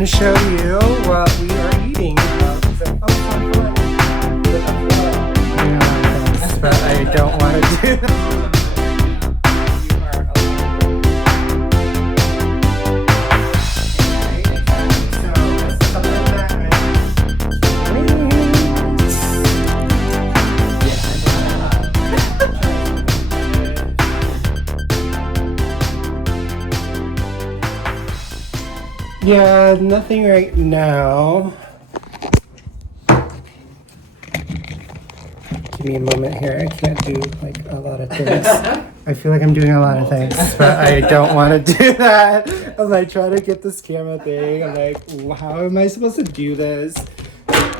to show you what we are eating. He's like, oh, so fun. With a flow. You know, thanks, but I don't want to do that. Yeah, nothing right now. Give me a moment here. I can't do like a lot of things. I feel like I'm doing a lot of things, but I don't want to do that. I'm like trying to get this camera thing. I'm like, how am I supposed to do this?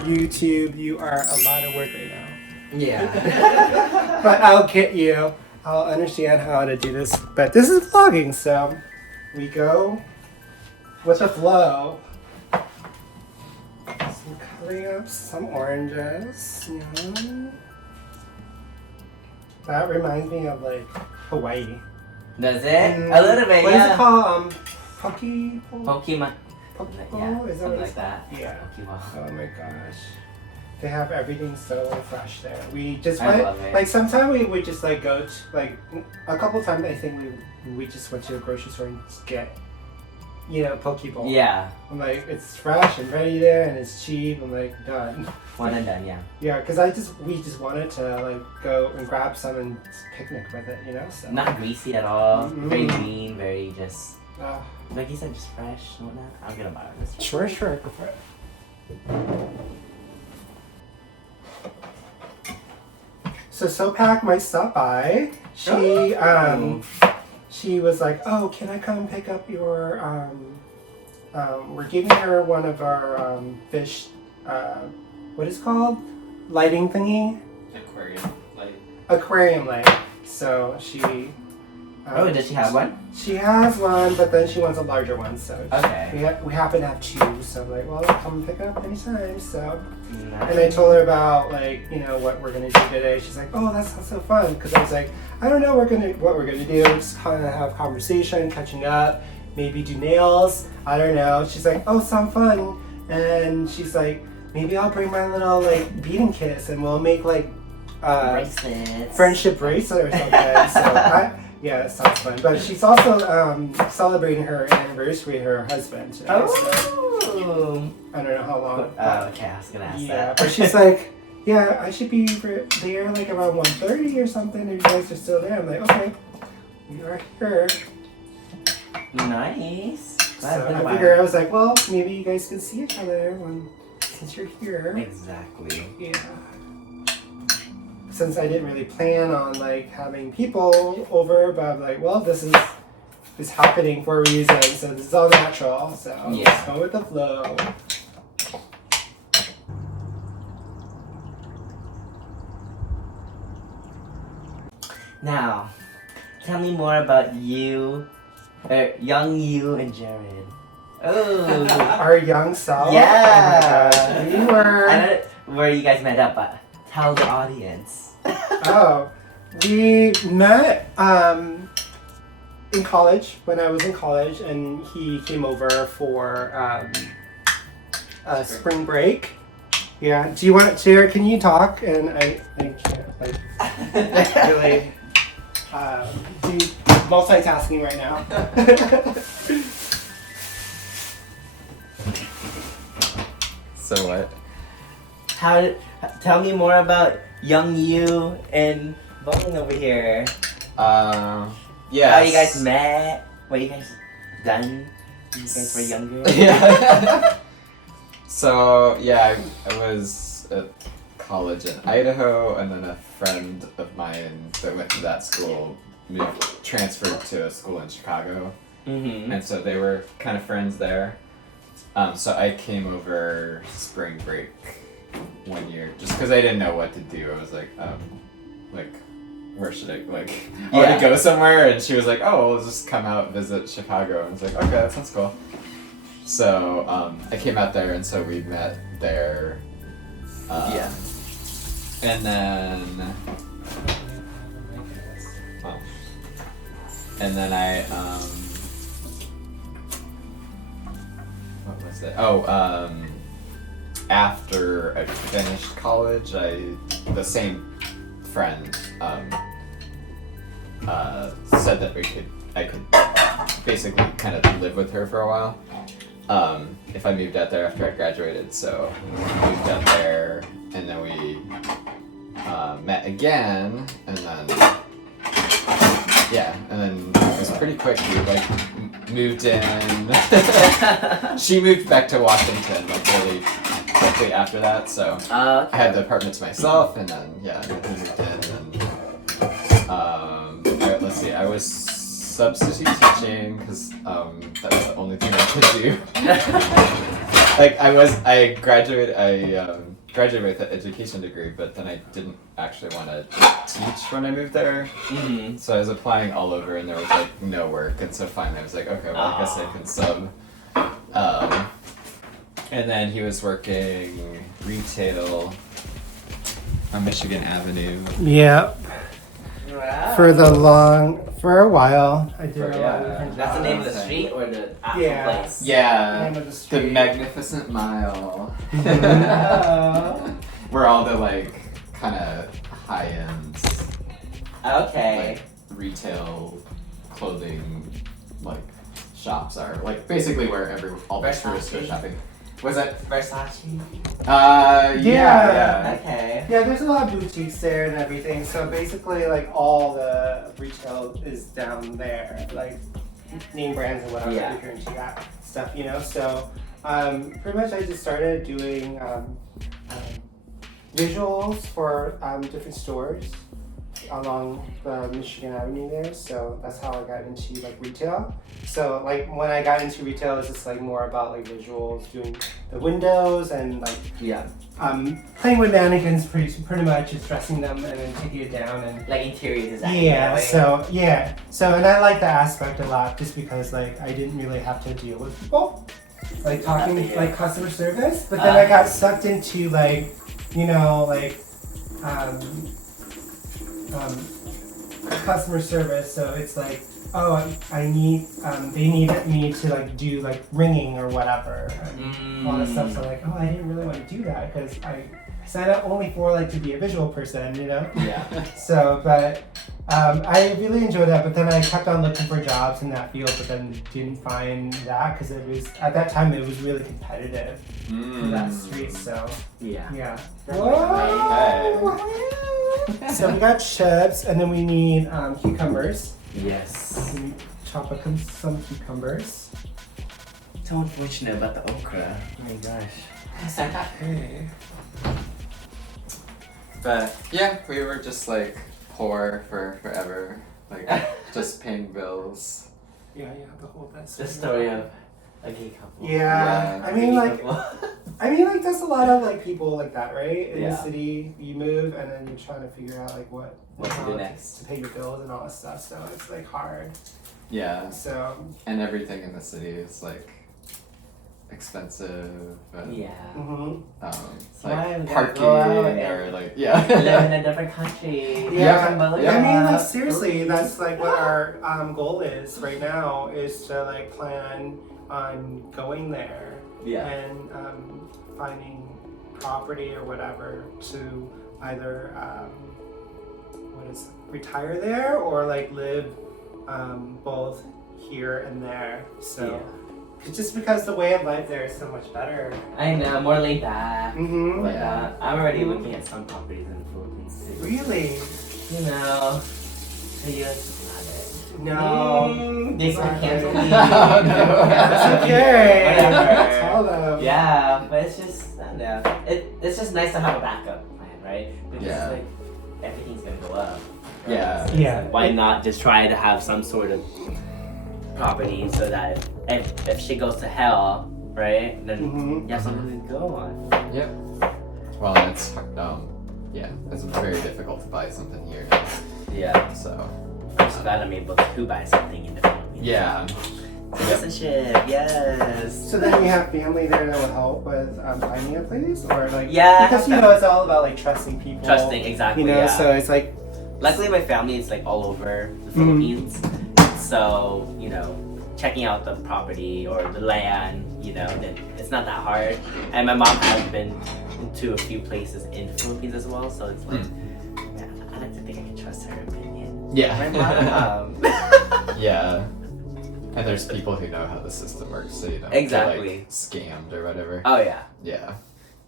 YouTube, you are a lot of work right now. Yeah. But I'll get you. I'll understand how to do this. But this is vlogging, so we go with the flow. So cutting up some oranges. Yeah. That reminds me of like Hawaii. Does it? A little bit, what yeah. What is it called? Pokemon. Pokeball? Yeah, Is that something what like it's that. Yeah. Pokeball. Oh my gosh. They have everything so fresh there. We just I went, love it. like sometimes we would just like go to, like a couple times I think we just went to a grocery store and just get, you know, Pokeball. Yeah. I'm like, it's fresh and ready there and it's cheap. I'm like, done. One and done, yeah. Yeah, because we just wanted to like go and grab some and picnic with it, you know? So. Not greasy at all. Mm-hmm. Very clean, very just, Oh. like you said, just fresh and whatnot. I'm gonna buy this. Sure, go for it. So Sopak might stop by. She was like, oh, can I come pick up your we're giving her one of our fish what is it called? Lighting thingy? Aquarium light. So she Does she have one? She has one, but then she wants a larger one, so Okay. we happen to have two, so I'm like, well, come pick it up anytime, so. Nice. And I told her about, like, you know, what we're gonna do today. She's like, oh, that sounds so fun, because I was like, I don't know what we're gonna do, just kind of have conversation, catching up, maybe do nails, I don't know. She's like, oh, sound fun, and she's like, maybe I'll bring my little, like, beading kits, and we'll make, like, bracelets. friendship bracelet or something, so yeah, it sounds fun. But she's also celebrating her anniversary with her husband today. Oh! So I don't know how long. Oh, okay, I was gonna ask that. But she's like, yeah, I should be there like around 1:30 or something if you guys are still there. I'm like, okay, we are here. Nice. So I figured, I was like, well, maybe you guys can see each other since you're here. Exactly. Yeah. Since I didn't really plan on like having people over, but I'm like, well, this is happening for a reason, so this is all natural. So yeah. Let's go with the flow. Now, tell me more about you, young you and Jared. Oh, Our young self. yeah. Oh my gosh. We were. I don't know where you guys met up, but tell the audience. Oh, we met in college when I was in college, and he came over for spring break. Yeah. Do you want to, Jared? Can you talk? And I can't like really do multitasking right now. So what? Tell me more about young you and Bowling over here. Yeah. How you guys met? What you guys done? You guys were younger. Yeah. So yeah, I was at college in Idaho, and then a friend of mine that went to that school transferred to a school in Chicago, and so they were kind of friends there. So I came over spring break one year just because I didn't know what to do. I was like, where should I I want to go somewhere, and she was like, oh, we'll just come out visit Chicago. And I was like, okay, that sounds cool. So I came out there, and so we met there. And then what was it? Oh, after I finished college, the same friend said that I could basically kind of live with her for a while if I moved out there after I graduated. So I moved out there, and then we met again, and then it was pretty quick. We moved in. She moved back to Washington really quickly after that, so I had the apartment to myself, and then we moved in. And let's see, I was substitute teaching because that was the only thing I could do. I graduated with an education degree, but then I didn't actually want to teach when I moved there. Mm-hmm. So I was applying all over, and there was no work, and so finally I was like, okay, well I guess I can sub. And then he was working retail on Michigan Avenue. Yep. Wow. For a while, I did a lot of different That's the name of the jobs. street or the actual place? Yeah, Name of the street. the Magnificent Mile. Oh. Where all the kind of high-end Okay. retail clothing shops are, basically where all the tourists go shopping. Was that Versace? Yeah. Okay. Yeah, there's a lot of boutiques there and everything. So basically, all the retail is down there, name brands and whatever. Yeah. If you're into that stuff, So pretty much, I just started doing visuals for different stores along the Michigan Avenue there. So that's how I got into retail. So when I got into retail, it's just more about visuals, doing the windows and playing with mannequins pretty much, just dressing them and then taking it down and Interior design. yeah. So and I like that aspect a lot just because I didn't really have to deal with people talking customer service, but then I got sucked into customer service, so it's I need they need me to do ringing or whatever and all this stuff. So I didn't really want to do that because I signed up only for to be a visual person, Yeah. So but I really enjoyed that, but then I kept on looking for jobs in that field, but then didn't find that because it was at that time it was really competitive for that street. So yeah. Whoa. So we got chips, and then we need cucumbers. Yes. We chop up some cucumbers. So unfortunate about the okra. Oh my gosh. Okay. But yeah, we were just poor for forever, just paying bills. Yeah, the whole that's The story of a gay couple. Yeah. I mean that's a lot of people like that, right? In the Yeah. city, you move and then you're trying to figure out what to do next to pay your bills and all that stuff. So it's hard. Yeah. So And everything in the city is expensive. And, Yeah. mhm. why we gotta parking go out or and live in a different country. Yeah. Cambodia. I mean, seriously, that's what our goal is right now is to plan on going there Yeah. and finding property or whatever to either retire there or live both here and there. So just because the way of life there is so much better. I know, more laid back. Mm-hmm. But I'm already looking at some properties in the Philippines too. Really? The US is not it. No. They can cancel me. That's okay. Whatever. Tell them. Yeah, but it's just, I don't know. It's just nice to have a backup plan, right? Because everything's gonna go up. Right? Yeah. So Yeah. why not just try to have some sort of property so that if she goes to hell, right, then you have something to go on. Yep. Well, it's it's very difficult to buy something here. Yeah. So I'm so glad I'm able to buy something in the Philippines. yeah. Citizenship, yes. So then you have family there that will help with finding a place, or Yeah, because it's all about trusting people. Trusting, exactly. So it's luckily my family is all over the Philippines, so checking out the property or the land you know, then it's not that hard. And my mom has been to a few places in the Philippines as well, so it's like, yeah, I like to think I can trust her opinion. Yeah. My mom. Yeah. And there's people who know how the system works, so you don't Exactly. get, like, scammed or whatever. Oh yeah. Yeah.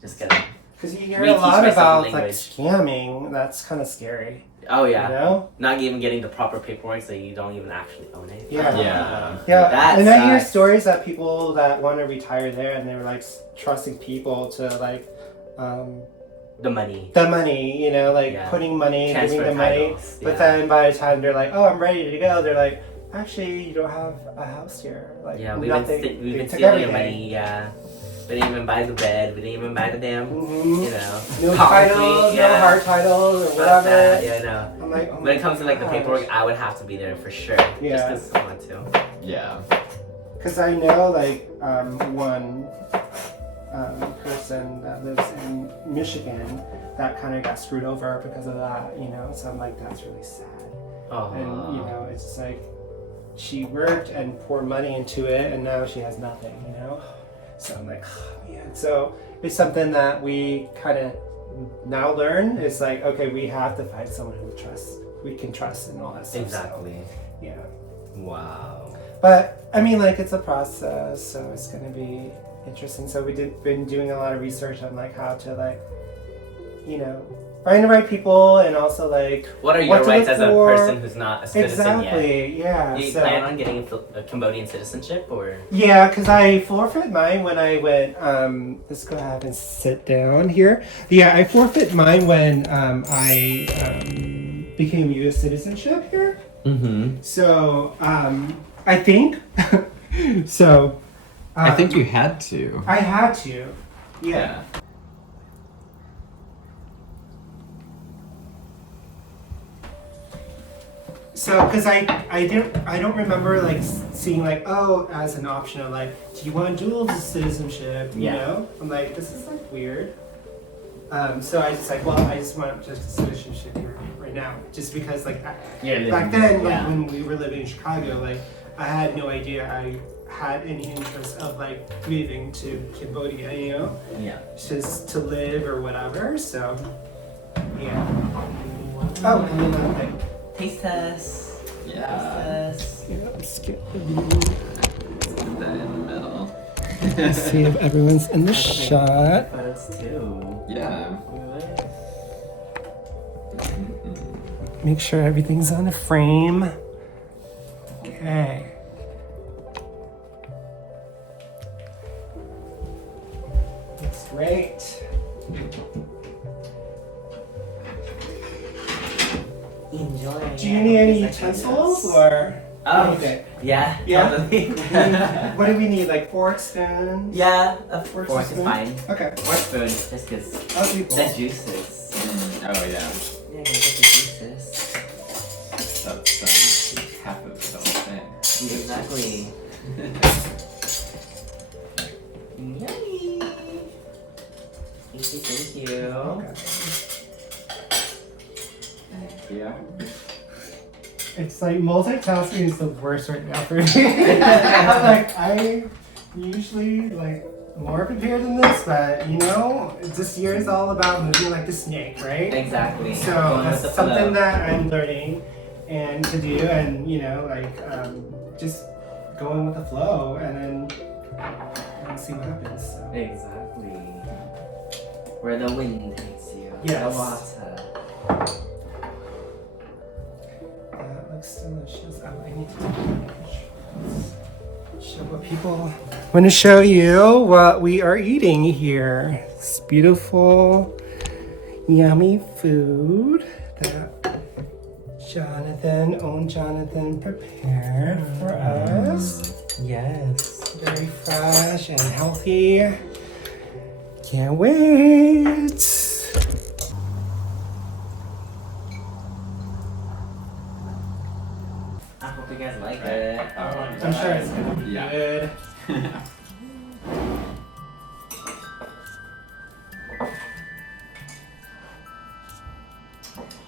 Just kidding. Because you hear We a teach lot my about second like language. scamming. That's kind of scary. Oh yeah. You know? Not even getting the proper paperwork, so you don't even actually own it. Yeah. Yeah. Yeah, That and I hear sucks. stories that people that want to retire there and they were like trusting people to like The money. the money, you know, like Yeah. putting money, Transfer giving the money. titles, But yeah. then by the time they're like, oh, I'm ready to go, they're like, actually, you don't have a house here. Like, Yeah, we've nothing. been They took stealing your everything. money. Yeah. We didn't even buy the bed. We didn't even buy the damn. Mhm. You know. No concrete, titles, yeah. no hard titles, or Fuck whatever. that, yeah, no. I'm like, oh When it comes to like the my paperwork, gosh. I would have to be there for sure. Yeah. Just because I want to. Yeah. Because I know like one person that lives in Michigan that kind of got screwed over because of that, you know. So I'm like, that's really sad. Oh. And you know, it's just like she worked and poured money into it, and now she has nothing, you know. So I'm like, oh, man. So it's something that we kind of now learn. It's like, okay, we have to find someone who we can trust, and all that stuff. Exactly. So, yeah. Wow. But I mean, like, it's a process, so it's gonna be interesting. So been doing a lot of research on like how to like, you know, find the right people, and also like What are what your to rights look as a for. person who's not a citizen yet? Exactly. Yeah. Do you so, plan on getting a Cambodian citizenship or? yeah, because I forfeit mine when I went. Let's go ahead and sit down here. Yeah, I forfeit mine when I became U.S. citizenship here. Mm-hmm. So I think so. I think you had to. I had to. Yeah. So, because I don't remember like seeing like, oh, as an option of like, do you want dual citizenship? You Yeah. know, I'm like, this is like weird. So I just like, well, I just want just citizenship here right now, just because like back then, like when we were living in Chicago, like I had no idea I had any interest of like moving to Cambodia, you know, Yeah. just to live or whatever. So, yeah. Oh, and then another thing. Taste test. Yeah. Taste test. Yeah, let's get Put that in the middle. Let's see if everyone's in the I can take shot. Photos too. Yeah. Make sure everything's on a frame. Okay. Looks great. Enjoy. Do you need any utensils or Oh, anything? yeah. Yeah? Totally. What do we need? Like forks, spoons? Yeah, a Forks fork and is spoons? fine. Okay. Or spoon, just because Other people. the juices. Oh yeah. Yeah, you get the juices. That's half of the whole thing. Exactly. Yummy. Thank you. Okay. Yeah. It's like multitasking is the worst right now for me. I'm like, I usually like more prepared than this, but you know, this year is all about moving like the snake, right? Exactly. So Going that's with the something flow. that I'm learning and to do, and you know, like just going with the flow, and then see what happens. So. Exactly. Where the wind takes you. Yes. The water. That looks delicious. Oh, I need to show what people. I'm going to show you what we are eating here. It's beautiful, yummy food that Jonathan prepared for us. Yes. Very fresh and healthy. Can't wait. I hope you guys like it. I'm sure it's gonna be Yeah. good.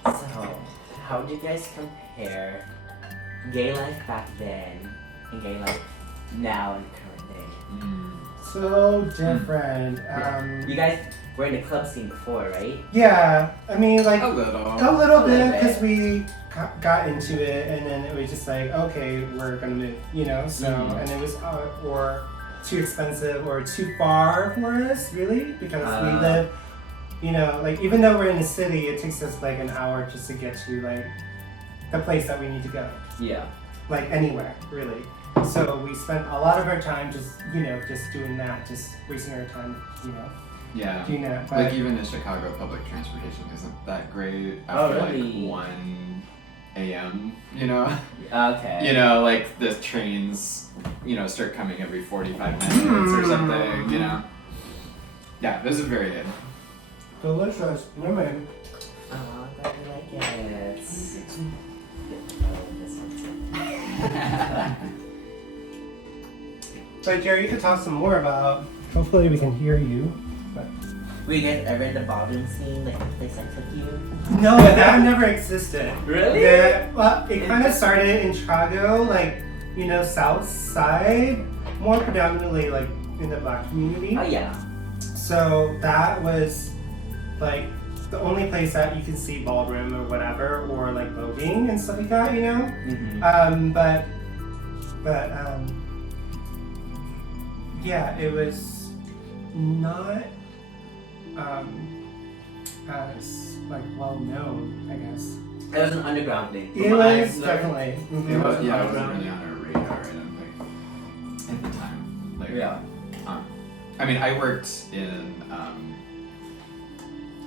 So, how would you guys compare gay life back then and gay life now in the current day? so different. You guys were in the club scene before, right? Yeah, I mean, like A little. a little bit because we got into it, and then it was just like, okay, we're gonna move, you know. So and it was or too expensive or too far for us, really, because we live, you know, like even though we're in the city, it takes us like an hour just to get to like the place that we need to go. Yeah. Like anywhere, really. So we spent a lot of our time just, you know, just doing that, just wasting our time, you know. Yeah. Doing that. But Like even in Chicago, public transportation isn't that great Oh, after really? like 1 a.m. You know. Okay. You know, like the trains, you know, start coming every 45 minutes or something. You know. Yeah, this is very good. delicious. No man. Oh, I like it. But Jerry, you could talk some more about. Hopefully, we can hear you. But Were you guys ever in the ballroom scene, like the place I took you? no, that never existed. Really? Well, it kind of started in Chicago, like you know, South Side, more predominantly like in the Black community. Oh yeah. So that was like the only place that you can see ballroom or whatever, or like voguing and stuff like that, you know. Mm-hmm. But yeah, it was not as like well known, I guess. It was an underground thing. It was definitely. It was, Mhm. yeah, it wasn't really on our radar, I don't think, at the time. Like, Yeah. I mean, I worked in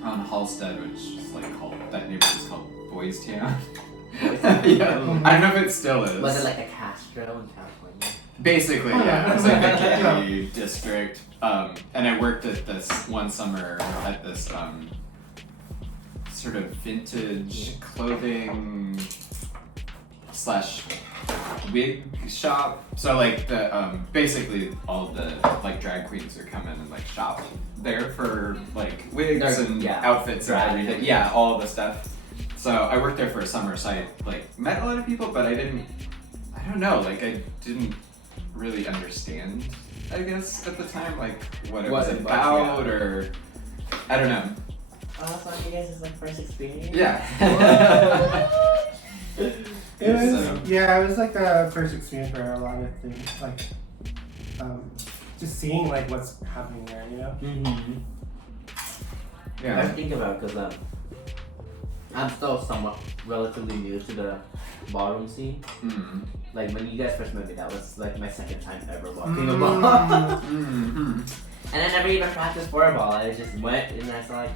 on Halstead, which is like called that neighborhood is called Boys Town. Yeah, I don't know if it still is. Was it like a Castro in California? Basically, yeah. It was like the gay district. And I worked at this one summer at this sort of vintage clothing / wig shop. So like the basically all the like drag queens are coming and like shop there for like wigs and outfits and everything. Yeah, all the stuff. So I worked there for a summer, so I like met a lot of people, but I don't know, like I didn't really understand, I guess, at the time, like what it was about, or I don't know. Oh, so you guys' like first experience? Yeah. It was it was like the first experience for a lot of things, like just seeing like what's happening there, you know. Mm-hmm. Yeah. I think about because I'm still somewhat relatively new to the ballroom scene. Mm-hmm. Like when you guys first met me, that was like my second time ever walking a ball. Mm-hmm. And I never even practiced for a ball. I just went and I was like,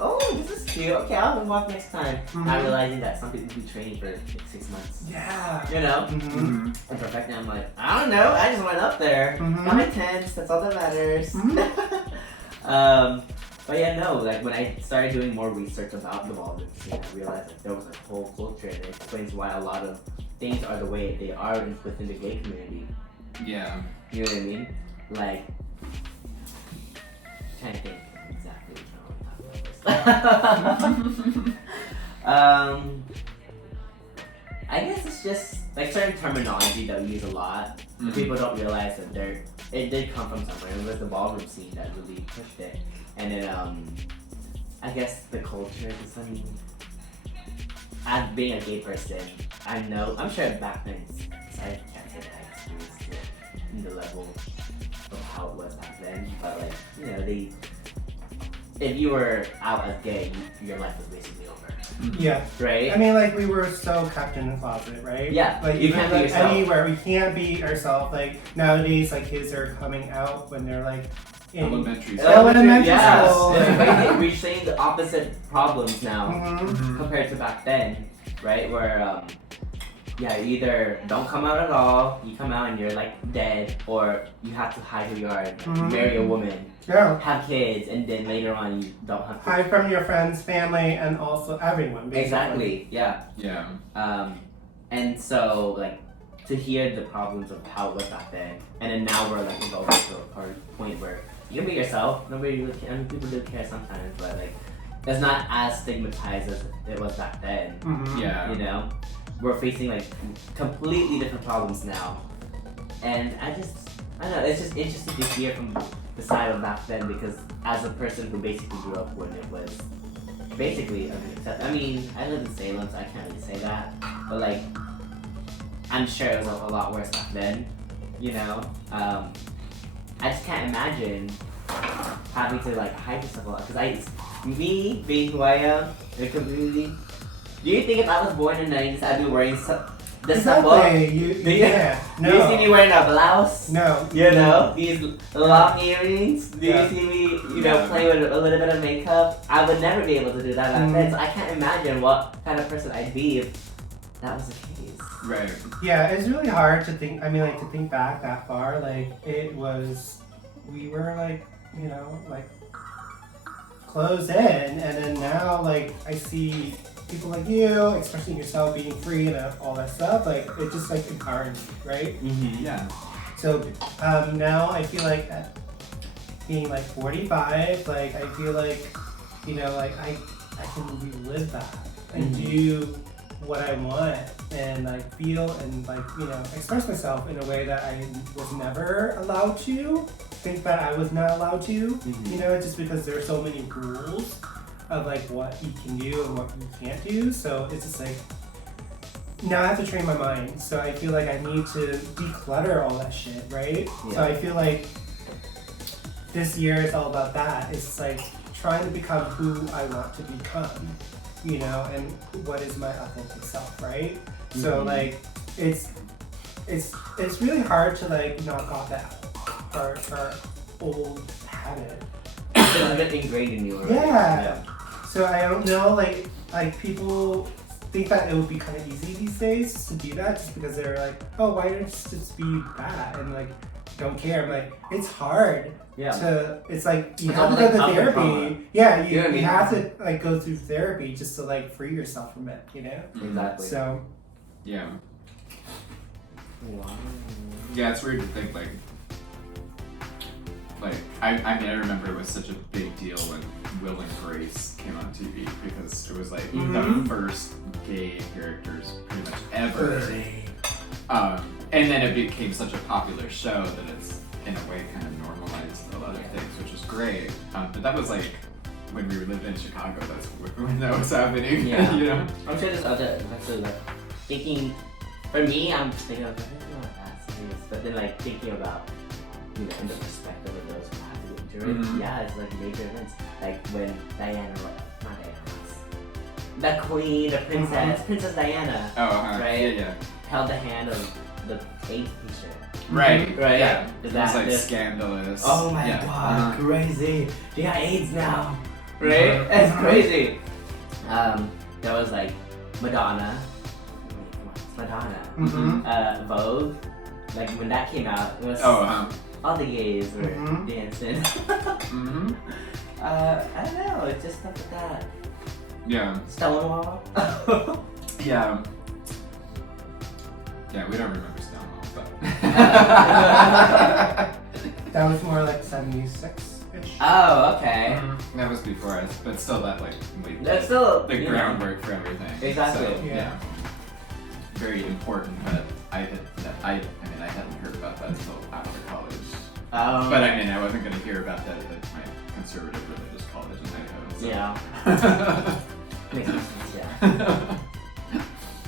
oh, this is cute. Okay, I'll walk next time. Not realizing that some people be training for like 6 months. Yeah. You know? Mm-hmm. And perfect now I'm like, I don't know. I just went up there. Got my tents. That's all that matters. But yeah, no. Like when I started doing more research about the ballroom scene, I realized like there was a whole culture, and it explains why a lot of things are the way they are within the gay community. Yeah. You know what I mean? Like, trying to think exactly what I want to talk about this. I guess it's just like certain terminology that we use a lot. Mm-hmm. People don't realize that it did come from somewhere. It was the ballroom scene that really pushed it. And then I guess the culture, I mean, as being a gay person, I'm sure back then, I can't say that I experienced it in the level of how it was back then, but like, you know, if you were out as gay, your life was basically over. Yeah. Right? I mean, like we were so kept in the closet, right? Yeah. Like You can't be like, yourself. anywhere. We can't be ourselves. Like nowadays, like kids are coming out when they're like in Elementary school. Elementary yes. school. We're seeing the opposite problems now Mhm. compared to back then, right? Where you either don't come out at all, you come out and you're like dead, or you have to hide who you are, marry a woman, Yeah. have kids, and then later on you don't have to. Hide from your friends, family, and also everyone. Basically. Exactly. Yeah. Yeah. And so like to hear the problems of how it was back then, and then now we're like evolving to a point where you can be yourself. Nobody really cares. I mean, people do care sometimes, but like it's not as stigmatized as it was back then. Mhm. Yeah. You know, we're facing like completely different problems now, and I don't know, it's just interesting to hear from the side of back then because as a person who basically grew up when it was basically, I mean, I lived in Salem, so I can't really say that, but like, I'm sure it was a lot worse back then, you know? I just can't imagine having to like hide yourself a lot, because me being who I am in the community, do you think if I was born in the 90s I'd be wearing this stuff? Yeah. No. Do you see me wearing a blouse? No. You know, these long earrings? Do you see me, you know, playing with a little bit of makeup? I would never be able to do that back then, so I can't imagine what kind of person I'd be if that was the case. Right. Yeah, it's really hard to think, I mean, like, to think back that far, like, we were, like, you know, like, closed in, and then now, like, I see people like you expressing yourself, being free and all that stuff, like, it just, like, empowering me, right? Mm-hmm. Yeah. So, now I feel like at being, like, 45, like, I feel like, you know, like, I can relive that and do what I want and like feel and like, you know, express myself in a way that I was never allowed to think that I was not allowed to, you know, just because there are so many rules of like what you can do and what you can't do. So it's just like, now I have to train my mind. So I feel like I need to declutter all that shit, right? Yeah. So I feel like this year is all about that. It's like trying to become who I want to become, you know, and what is my authentic self, right? So like, it's really hard to like knock off that our old habit. It's been ingrained in you already. Yeah. So I don't know, like people think that it would be kind of easy these days to do that, just because they're like, oh, why don't you just be that and like don't care. I'm like, it's hard. Yeah. It's like you It's have to almost go like to therapy. trauma. Yeah, You know what I you mean? have to like go through therapy just to like free yourself from it, you know? Exactly. So Yeah. Wow. Yeah, it's weird to think like I mean I remember it was such a big deal when Will and Grace came on TV because it was like the first gay characters pretty much ever. And then it became such a popular show that it's in a way kind of normalized a lot of things, which was great. But that was like when we lived in Chicago. That's when that was happening. Yeah. You know. I'm sure there's other actually like thinking. For me, I'm just thinking of like, it's not that serious, but then like thinking about, you know, in the perspective of those who have to endure it. Yeah, it's like major events, like when the queen, the Princess Diana, right? Yeah. held the hand of the AIDS patient. Right. Right. Yeah. Is It was that like this? scandalous. Oh my Yeah. god, crazy! She got AIDS now, right? That's crazy. There was like Madonna. Wait, come on, it's Madonna. Vogue. Like when that came out, it was all the gays were dancing. I don't know. It's just stuff like that. Yeah. Stonewall. Yeah. Yeah, we don't remember Stonewall, but. that was more like 76-ish. Oh, okay. That was before us, but still that like That's still the you know. groundwork for everything. Exactly. So, Yeah. Very important, but I hadn't heard about that until after college. But I mean, I wasn't going to hear about that at my conservative religious college in Idaho. So. Yeah. Makes sense, yeah.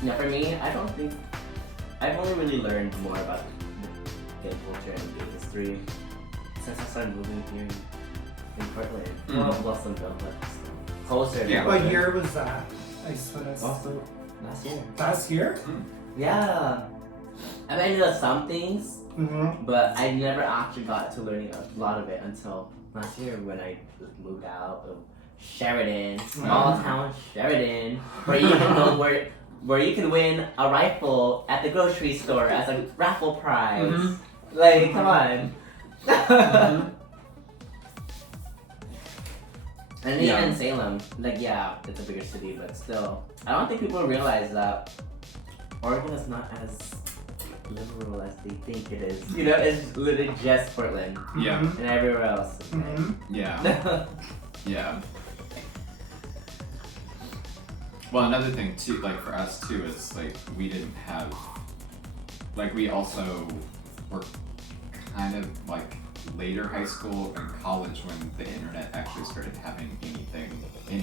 Now for me, I don't think I've only really learned more about the gay culture and gay history since I started moving here in Portland. Well, Wilsonville, but closer to Yeah. What Portland. year was that? I just want to. Also, last year. Last year? Yeah. I mean, I knew some things, but I never actually got to learning a lot of it until last year when I moved out of Sheridan, small town Sheridan, where you can go where you can win a rifle at the grocery store as a raffle prize. Like, come on. And even in Salem, like, yeah, it's a bigger city, but still, I don't think people realize that Oregon is not as liberal as they think it is. You know, it's literally just Portland. Yeah. And everywhere else. Yeah. Yeah. Well, another thing too, like for us too, is like we didn't have, like we also were kind of like later high school and college when the internet actually started having any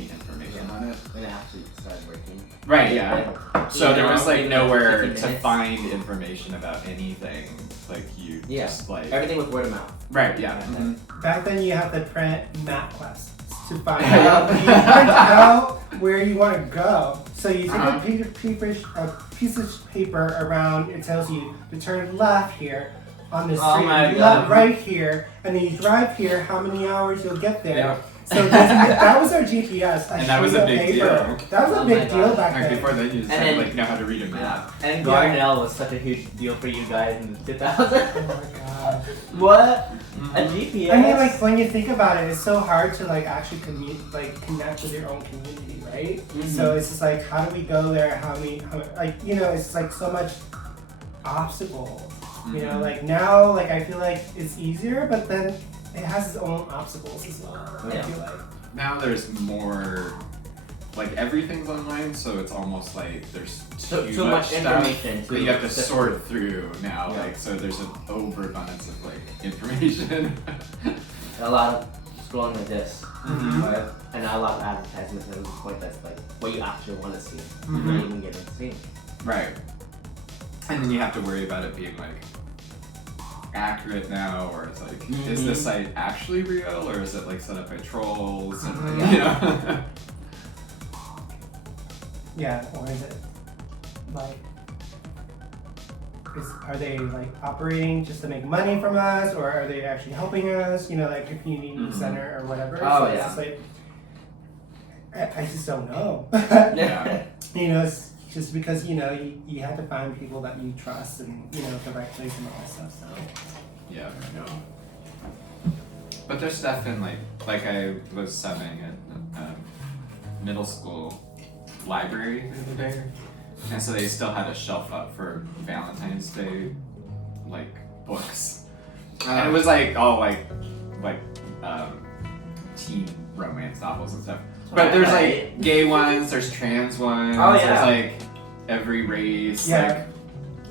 information on it. When it actually started working. Right, yeah. So there was like Email, nowhere 15 to minutes. find information about anything. Like you just like Everything was word of mouth. right, yeah. Back then you have to print map quests to find out. You print out where you want to go. So you take a piece of paper around. It tells you to turn left here on the street, left right here, and then you drive here. How many hours you'll get there? Yeah. So that was our GPS. And that was a big deal. That was a big deal back Like then. before then you just had to like know how to read a map. And Garnell was such a huge deal for you guys in the 2000s. Oh my god. What? A GPS? I mean, like when you think about it, it's so hard to like actually connect with your own community, right? So it's just like, how do we go there? It's like so much obstacles. You know, like now, like I feel like it's easier, but then it has its own obstacles as well. I feel like now there's more, like everything's online, so it's almost like there's too much stuff information that you have to sort through now. Like so, there's an overabundance of like information. A lot of scrolling like this, right? And a lot of advertisements at the point that's like what you actually want to see. You're not even getting to see. Right. And then you have to worry about it being like accurate now, or it's like, is this site actually real, or is it like set up by trolls? And, you know? yeah, or is it like, are they like operating just to make money from us, or are they actually helping us? You know, like a community center or whatever. Oh, It's just like, I just don't know. Yeah. You know, it's just because, you know, you have to find people that you trust and, you know, the right place and all that stuff, so. Yeah, I know. But there's stuff in like I was subbing at middle school library the other day, and so they still had a shelf up for Valentine's Day, like books, and it was like all like teen romance novels and stuff. But there's like gay ones, there's trans ones, there's like every race,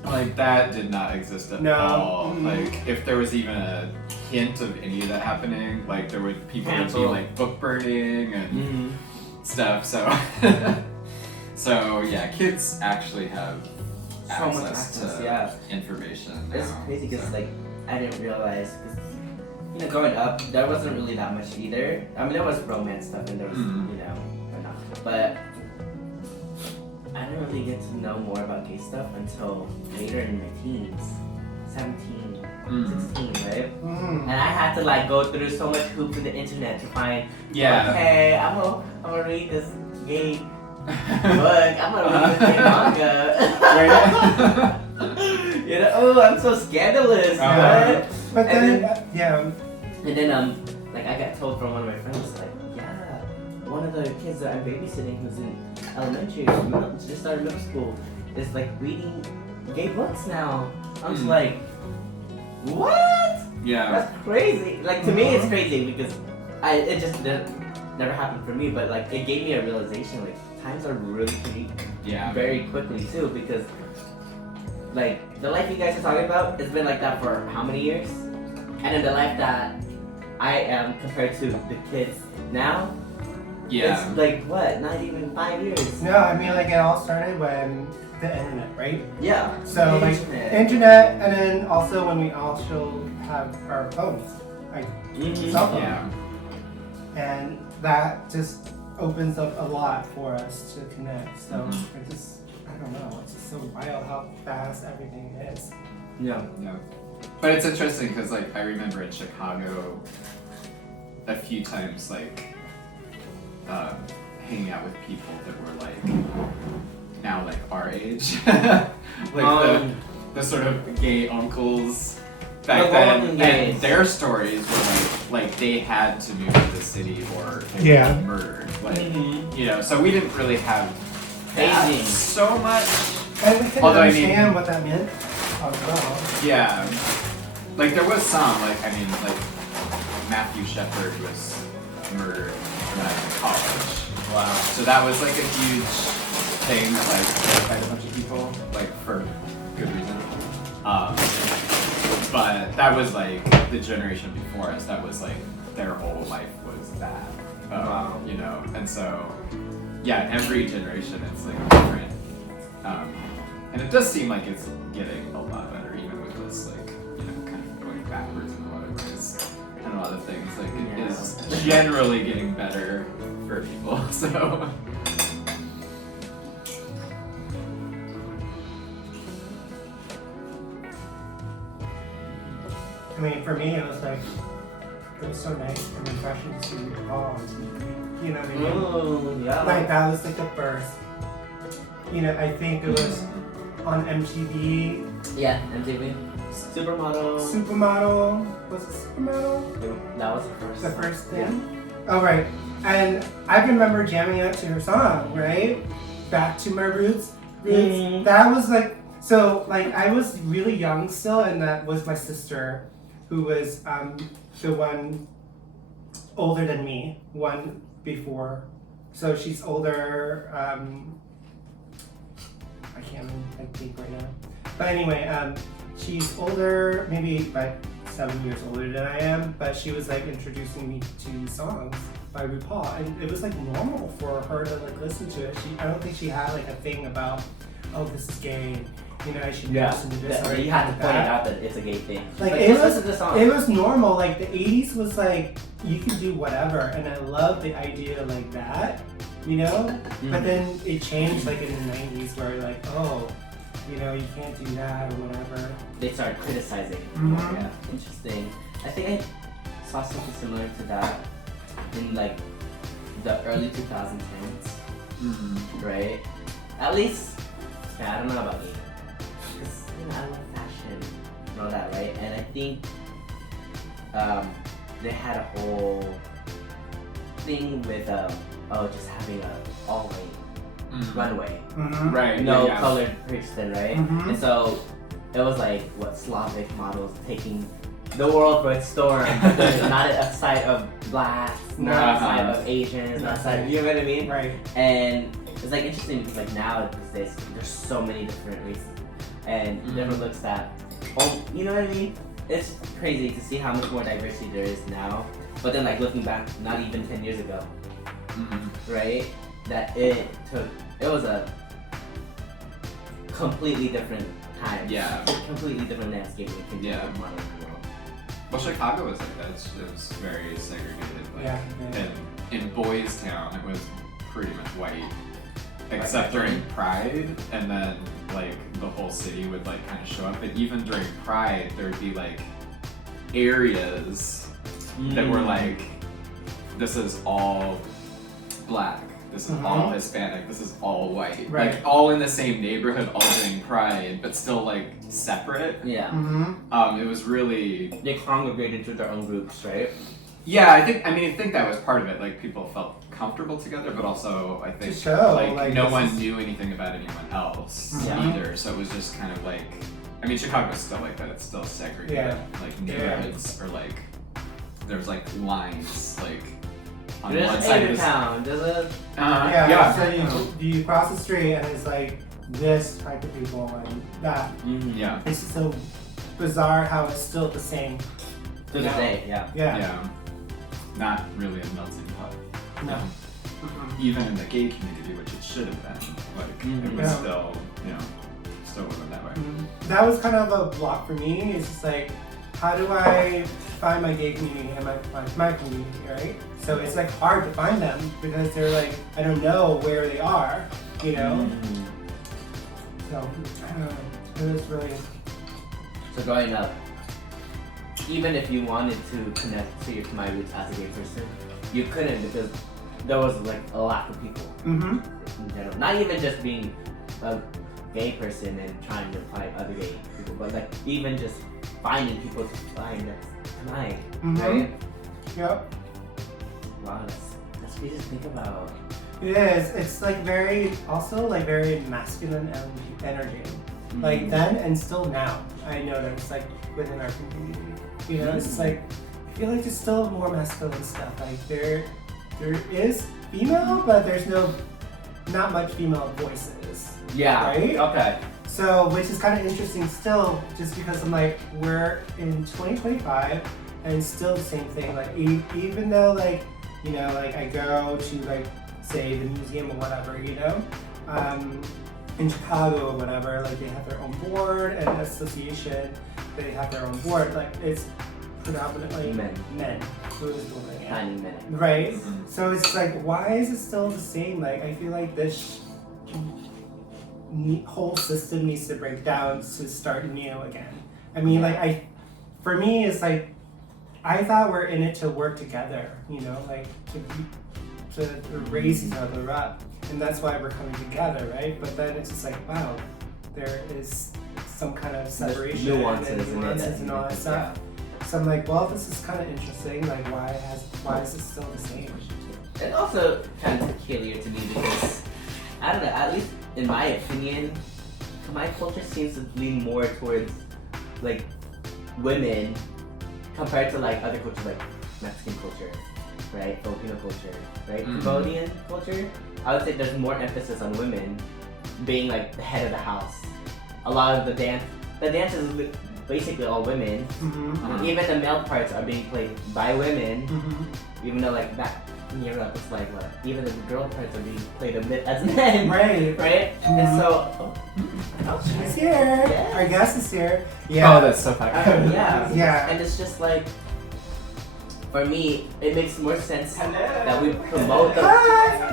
like that did not exist at all. Like if there was even a hint of any of that happening, like there would be like book burning and stuff. So so yeah, kids actually have So much access access, to information now. It's crazy because like I didn't realize, cause, you know, growing up there wasn't really that much either. I mean, there was romance stuff and there was you know, whatnot, but I didn't really get to know more about gay stuff until later in my teens, 17, 16, right? And I had to like go through so much hoops in the internet to find, okay, I'm gonna read this gay book, I'm gonna read this gay manga. You know, oh, I'm so scandalous, right? But then, And then like I got told from one of my friends, like, yeah, one of the kids that I'm babysitting who's in elementary, just started middle school, is like reading gay books now. I'm just like, what? Yeah. That's crazy. Like to me, it's crazy because it just never happened for me. But like it gave me a realization. Like times are really changing. Very quickly too, because like the life you guys are talking about, it's been like that for how many years? And then the life that I am compared to the kids now. It's like what? Not even 5 years. No, I mean like it all started when the internet, right? Yeah. So like internet, and then also when we also have our phones, like cell phone, and that just opens up a lot for us to connect. So it just, I don't know, it's just so wild how fast everything is. Yeah. But it's interesting because like I remember in Chicago a few times like hanging out with people that were like now like our age, like the sort of gay uncles back then, and their stories were like they had to move to the city or they were murdered, like you know. So we didn't really have that so much. And we couldn't understand what that meant as well. Yeah, like there was some like like Matthew Shepard was murdered when I was in college. Wow. So that was like a huge thing that like terrified a bunch of people, like for good reason. But that was like the generation before us. That was like their whole life was that. Wow. You know, and so yeah, every generation it's like different. And it does seem like it's getting a lot better, even with this like kind of going backwards in a lot of ways and a lot of things. Like it is generally getting better for people. So. I mean, for me, it was so nice and refreshing to see RuPaul on TV. You know what I mean? Oh, yeah. Like, that was like the first. I think it was on MTV. Yeah, MTV. Supermodel. Supermodel. Was it Supermodel? That was the first. The first thing? Oh, right. And I can remember jamming out to her song, right? Back to my roots. That was like, so like I was really young still, and that was my sister, who was the one older than me, one before. So she's older, I can't even think right now. But anyway, she's older, maybe like 7 years older than I am, but she was like introducing me to songs by RuPaul, and it was like normal for her to like listen to it. I don't think she had like a thing about, oh, this is gay, I should listen to this. Yeah, you have to point it out that it's a gay thing. Like listen to the song. It was normal. Like the 80s was like you could do whatever, and I love the idea like that, But then it changed like in the 90s, where like, oh, you can't do that or whatever. They started criticizing. Yeah, interesting. I think I saw something similar to that in like the early 2010s, right? At least, I don't know about me, because I love fashion and all that, right? And I think they had a whole thing with just having a all white runway, right? No colored person, right? And so it was like Slavic models taking the world by storm. Not a sight of blacks, not a sight of Asians, not a sight, you know what I mean? Right. And it's like interesting because like now these days there's so many different races and different looks that, you know what I mean? It's crazy to see how much more diversity there is now. But then like looking back, not even 10 years ago, right? That it was a completely different time. Yeah. Completely different landscape when it came to the modern world. Well, Chicago was like that. It was very segregated. Like, yeah. And in Boys Town, it was pretty much white, except during Pride, and then like the whole city would like kind of show up. And even during Pride, there would be like areas that were like, this is all black, this is all Hispanic, this is all white, like all in the same neighborhood, all doing Pride, but still like separate. Yeah. It was really, they congregated to their own groups, right? Yeah, I think that was part of it. Like people felt comfortable together, but also I think like no one knew anything about anyone else either. So it was just kind of like, I mean, Chicago's still like that. It's still segregated. Yeah. Like neighborhoods are like, there's like lines like on There's one side of the town. There's a So you cross the street and it's like this type of people and that. Yeah. It's just so bizarre how it's still the same. To this day, Yeah. Not really a melting pot. No. Even in the gay community, which it should have been, like it was still, still wasn't that way. That was kind of a block for me. It's just like, how do I find my gay community and my community, right? So it's like hard to find them because they're like, I don't know where they are, So I don't know. It was really. So growing up, even if you wanted to connect to your Khmer roots as a gay person, you couldn't because there was like a lack of people in general. Not even just being a gay person and trying to find other gay people, but like even just finding people to find that's Khmer, right? Yep. Wow, that's crazy to think about. It is. It's like very masculine energy. Like then and still now, I notice like within our community. It's like I feel like there's still more masculine stuff. Like there is female, but there's not much female voices. Yeah. Right? Okay. So, which is kind of interesting still, just because I'm like, we're in 2025 and still the same thing. Like, even though like, you know, like I go to like, say the museum or whatever, you know, in Chicago or whatever, like they have their own board and association, they have their own board. Like it's predominantly men who is doing it. Tiny men. Right? So it's like, why is it still the same? Like, I feel like this whole system needs to break down to start new again. I mean, like, for me, it's like, I thought we're in it to work together, you know, like to raise each other up. And that's why we're coming together, right? But then it's just like, wow, there is some kind of separation nuances and all that stuff. So I'm like, well, this is kind of interesting. Like, why is it still the same? It's also kind of peculiar to me because, I don't know, at least in my opinion, my culture seems to lean more towards, like, women compared to, like, other cultures, like Mexican culture, right? Filipino culture, right? Cambodian culture. I would say there's more emphasis on women being, like, the head of the house. A lot of the dance is basically all women. Even the male parts are being played by women, even though like that in Europe it's like what? Even the girl parts are being played as men. Right? And so she's here. Yes. Our guest is here. Yeah. Oh, that's so fucking Yeah. And it's just like, for me, it makes more sense that we promote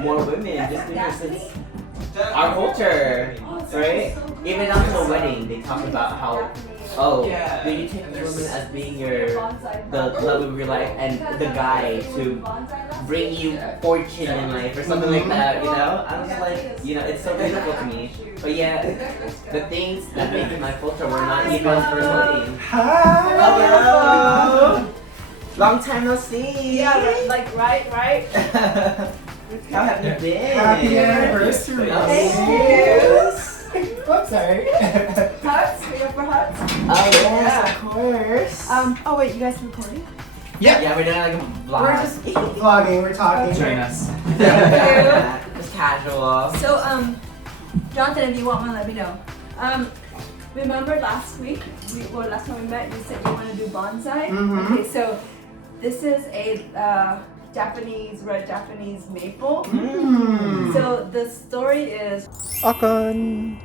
more women just because it's our culture, right? Even after a wedding, they talk about how, do you take the woman as being the love of your life and the guy to bring you fortune in life or something like that, you know? I was like, you know, it's so beautiful to me. But yeah, the things that make my culture were not even promoting. Hi! Long time no see. Yeah, like right. How have you been? Happy anniversary! Thank you. I'm sorry. Hugs? We up for hugs? Oh yes, of course. Oh wait, you guys recording? Yeah, we're doing like a vlog. We're just vlogging, we're talking. Join us. Just casual. So, Jonathan, if you want one, let me know. Remember last time we met, you said you want to do bonsai? Okay, so this is a red Japanese maple. So the story is... Akon.